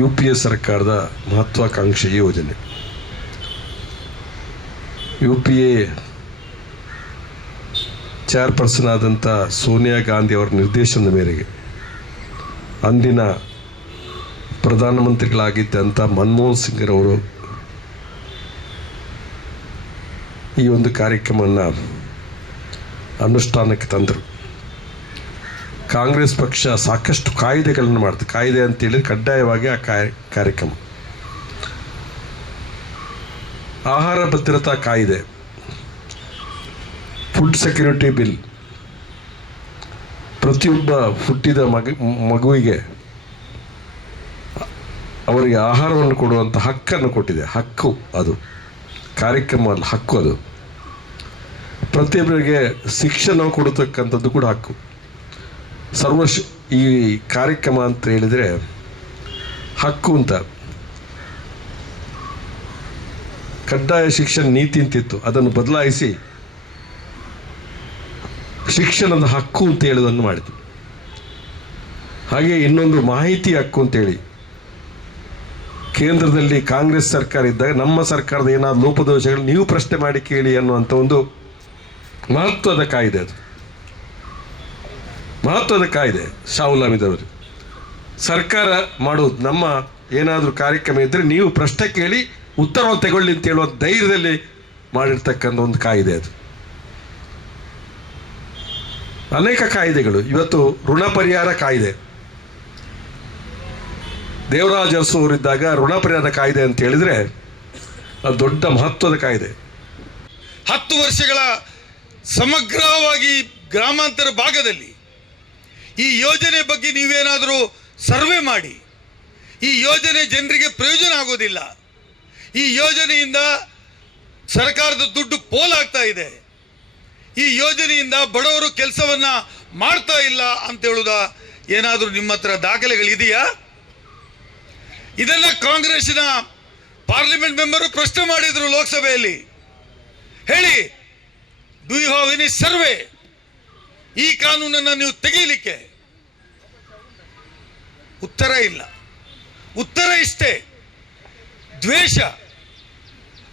UPA ಸರ್ಕಾರದ ಮಹತ್ವಾಕಾಂಕ್ಷಿ ಯೋಜನೆ. UPA ಚೇರ್ಪರ್ಸನ್ ಆದಂಥ ಸೋನಿಯಾ ಗಾಂಧಿ ಅವರ ನಿರ್ದೇಶನದ ಮೇರೆಗೆ ಅಂದಿನ ಪ್ರಧಾನಮಂತ್ರಿಗಳಾಗಿದ್ದಂಥ ಮನಮೋಹನ್ ಸಿಂಗ್ರವರು ಈ ಒಂದು ಕಾರ್ಯಕ್ರಮವನ್ನು ಅನುಷ್ಠಾನಕ್ಕೆ ತಂದರು. ಕಾಂಗ್ರೆಸ್ ಪಕ್ಷ ಸಾಕಷ್ಟು ಕಾಯ್ದೆಗಳನ್ನು ಮಾಡ್ತು. ಕಾಯ್ದೆ ಅಂತೇಳಿ ಕಡ್ಡಾಯವಾಗಿ ಆ ಕಾರ್ಯಕ್ರಮ ಆಹಾರ ಭದ್ರತಾ ಕಾಯ್ದೆ, ಫುಡ್ ಸೆಕ್ಯೂರಿಟಿ ಬಿಲ್, ಪ್ರತಿಯೊಬ್ಬ ಹುಟ್ಟಿದ ಮಗುವಿಗೆ ಅವರಿಗೆ ಆಹಾರವನ್ನು ಕೊಡುವಂಥ ಹಕ್ಕನ್ನು ಕೊಟ್ಟಿದೆ. ಹಕ್ಕು ಅದು ಕಾರ್ಯಕ್ರಮ ಅಲ್ಲ, ಹಕ್ಕು ಅದು. ಪ್ರತಿಯೊಬ್ಬರಿಗೆ ಶಿಕ್ಷಣ ಕೊಡತಕ್ಕಂಥದ್ದು ಕೂಡ ಹಕ್ಕು. ಈ ಕಾರ್ಯಕ್ರಮ ಅಂತ ಹೇಳಿದರೆ ಹಕ್ಕು ಅಂತ. ಕಡ್ಡಾಯ ಶಿಕ್ಷಣ ನೀತಿ ಅಂತಿತ್ತು, ಅದನ್ನು ಬದಲಾಯಿಸಿ ಶಿಕ್ಷಣದ ಹಕ್ಕು ಅಂತ ಹೇಳೋದನ್ನು ಮಾಡಿತು. ಹಾಗೆ ಇನ್ನೊಂದು ಮಾಹಿತಿ ಹಕ್ಕು ಅಂತೇಳಿ, ಕೇಂದ್ರದಲ್ಲಿ ಕಾಂಗ್ರೆಸ್ ಸರ್ಕಾರ ಇದ್ದಾಗ ನಮ್ಮ ಸರ್ಕಾರದ ಏನಾದ್ರು ಲೋಪದೋಷಗಳು ನೀವು ಪ್ರಶ್ನೆ ಮಾಡಿ ಕೇಳಿ ಅನ್ನುವಂಥ ಒಂದು ಮಹತ್ವದ ಕಾಯ್ದೆ. ಅದು ಮಹತ್ವದ ಕಾಯ್ದೆ. ಶಾಹುಲ್ ಹಮೀದ್ ಅವರು ಸರ್ಕಾರ ಮಾಡೋದು, ನಮ್ಮ ಏನಾದರೂ ಕಾರ್ಯಕ್ರಮ ಇದ್ದರೆ ನೀವು ಪ್ರಶ್ನೆ ಕೇಳಿ ಉತ್ತರವನ್ನು ತಗೊಳ್ಳಿ ಅಂತ ಹೇಳುವ ಧೈರ್ಯದಲ್ಲಿ ಮಾಡಿರ್ತಕ್ಕಂಥ ಒಂದು ಕಾಯ್ದೆ ಅದು. ಅನೇಕ ಕಾಯ್ದೆಗಳು ಇವತ್ತು ಋಣ ಪರಿಹಾರ ಕಾಯ್ದೆ, ದೇವರಾಜ ಅರಸು ಅವರಿದ್ದಾಗ ಋಣ ಪರಿಹಾರ ಕಾಯ್ದೆ ಅಂತ ಹೇಳಿದರೆ ಅದು ದೊಡ್ಡ ಮಹತ್ವದ ಕಾಯ್ದೆ. 10 ವರ್ಷಗಳ ಸಮಗ್ರವಾಗಿ ಗ್ರಾಮಾಂತರ ಭಾಗದಲ್ಲಿ ಈ ಯೋಜನೆ ಬಗ್ಗೆ ನೀವೇನಾದರೂ ಸರ್ವೆ ಮಾಡಿ. ಈ ಯೋಜನೆ ಜನರಿಗೆ ಪ್ರಯೋಜನ ಆಗೋದಿಲ್ಲ. ಈ ಯೋಜನೆಯಿಂದ ಸರ್ಕಾರದ ದುಡ್ಡು ಪೋಲಾಗ್ತಾ ಇದೆ. ಈ ಯೋಜನೆಯಿಂದ ಬಡವರು ಕೆಲಸವನ್ನ ಮಾಡ್ತಾ ಇಲ್ಲ ಅಂತ ಹೇಳುವುದ ಏನಾದರೂ ನಿಮ್ಮ ಹತ್ರ ದಾಖಲೆಗಳಿದೆಯಾ? ಇದೆಲ್ಲ ಕಾಂಗ್ರೆಸ್ಸಿನ ಪಾರ್ಲಿಮೆಂಟ್ ಮೆಂಬರು ಪ್ರಶ್ನೆ ಮಾಡಿದ್ರು ಲೋಕಸಭೆಯಲ್ಲಿ. ಹೇಳಿ, do you have any survey ಈ ಕಾನೂನನ್ನು ನೀವು ತೆಗೀಲಿಕ್ಕೆ? ಉತ್ತರ ಇಲ್ಲ. ಉತ್ತರ ಇಷ್ಟೇ, ದ್ವೇಷ.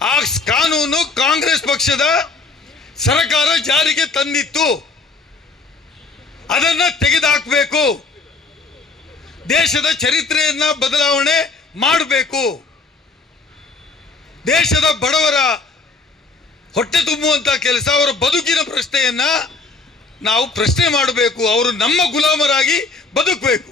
ಆ ಕಾನೂನು ಕಾಂಗ್ರೆಸ್ ಪಕ್ಷದ ಸರ್ಕಾರ ಜಾರಿಗೆ ತಂದಿತ್ತು, ಅದನ್ನ ತೆಗೆದುಹಾಕಬೇಕು. ದೇಶದ ಚರಿತ್ರೆಯನ್ನ ಬದಲಾವಣೆ ಮಾಡಬೇಕು. ದೇಶದ ಬಡವರ ಹೊಟ್ಟೆ ತುಂಬುವಂತ ಕೆಲಸ, ಅವರ ಬದುಕಿನ ಪ್ರಶ್ನೆಯನ್ನ ನಾವು ಪ್ರಶ್ನೆ ಮಾಡಬೇಕು. ಅವರು ನಮ್ಮ ಗುಲಾಮರಾಗಿ ಬದುಕಬೇಕು.